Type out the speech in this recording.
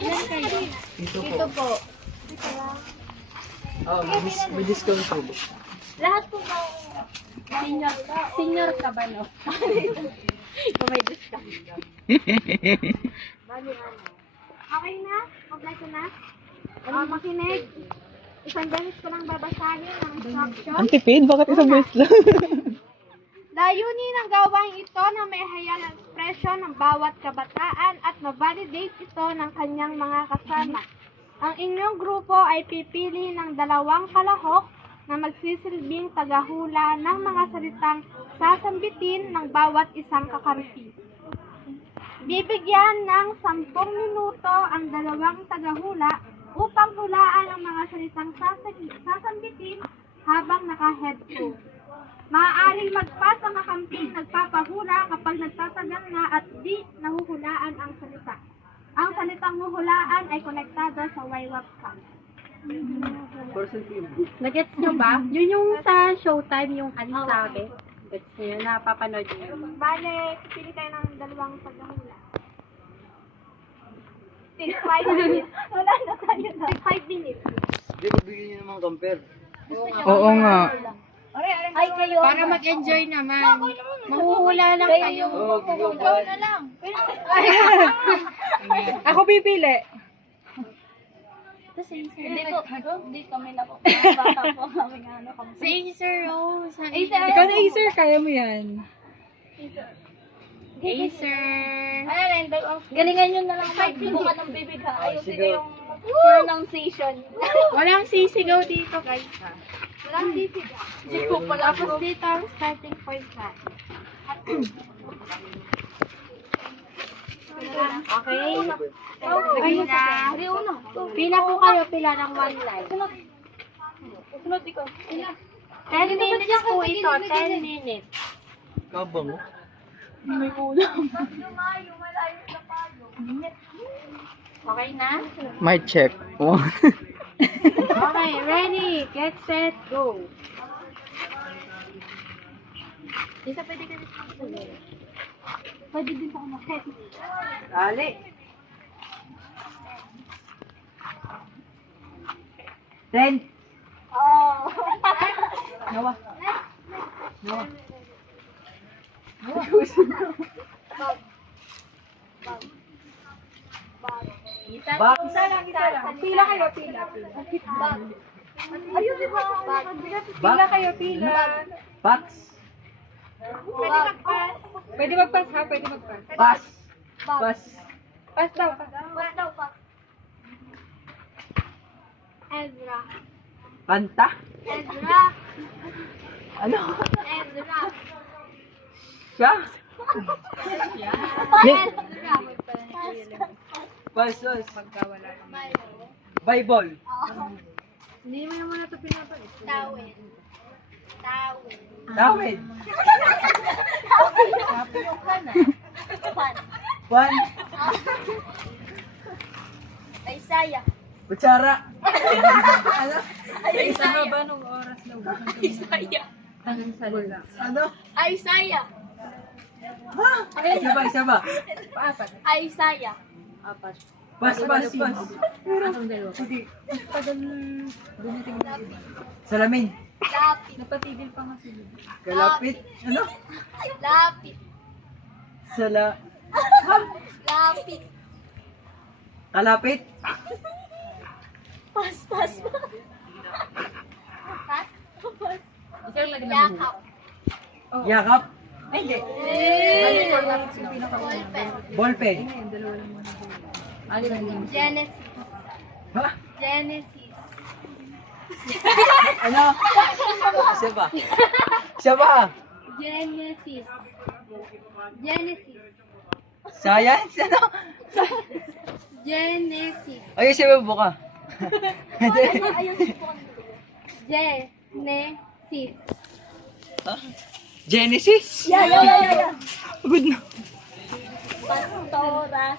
Ilan kayo? Ito po. Oh, may discount po. Lahat po ba? Senior ka ba, no? Kung may discount. Bali ano. Okay na? Kompleto na? Makinig. Isang beses ko lang babasahin ang instruction. Ang tipid? Bakit isang beses lang? Layunin ng gawain ito na may hayal ang ekspresyon ng bawat kabataan at ma-validate ito ng kanyang mga kasama. Ang inyong grupo ay pipili ng 2 kalahok na magsisilbing tagahula ng mga salitang sasambitin ng bawat isang kakampi. Bibigyan ng 10 minuto ang 2 tagahula upang hulaan ang mga salitang sasambitin habang naka-headphone. Maaaring magpas ang kakamping nagpapahula kapag nagtatagal na at di nahuhulaan ang salita. Ang salitang huhulaan ay konektado sa webcam. Nagets nyo ba? Yun yung sa Showtime, yung sabi. Gets nyo yun, napapanood nyo. Bale, pili tayo ng 2 paghahula. 5 minutes. Wala na tayo na. 5 minutes. Hindi ko bigyan niyo naman compare. Oo nga. Ay, kayo. Para mag-enjoy naman. Mahuhula lang kayo. Ikaw na lang. Ako pipili. Hindi kami na po. Bata po kami ano kami. Si Acer, oh. Ikaw na Acer, kaya mo yan. Acer. Galingan nyo na lang magbuka ng bibig ha. Ayusin sige. yung pronunciation. Walang sisigaw dito, guys. Walang sisig. Tapos dito ang starting point na. Okay? Okay na. Pila po kayo, pila ng 1 line. Sunod ikaw. 10 minutes po ito, 10 minutes. Kabang mo? Okay na? Mic check. Okay, ready, get set, go. Isa pwede ka rin. Pwede din pa kumakit. Ali. Ten. Oh. Nawa. Bak. Isa lang. Pila kayo, pila. Ayun, diba? Pila kayo, pila. Box. Pwede magpas. Pwede magpas ha, pwede magpas. Pass. Pass. Pas daw. Pas daw, pas. Ezra. Kanta. Ezra. Ano? Ezra. Siya? Ezra. Pass. Bible. Hindi mo naman ito pinapalit. Tawid. Tawid. Pan. One. Isaiah. Kutsara. Ano? Isa ba nung oras na Isaiah. Ano? Isaiah. Ha? Isa ba? Isaiah. Pass. Salamin. Lapit. Napatigil pa nga sila. Kalapit. Ano? Lapit. Lapit. Kalapit. Pas. Pas. Yakap. Yakap. Hindi. Ballpen. Genesis. Ha? Genesis. Ano? Siya ba? Genesis. Genesis. Science? Ano? Genesis. Ayun siya ba buka? Genesis. Genesis? Yeah. Good na. Pastora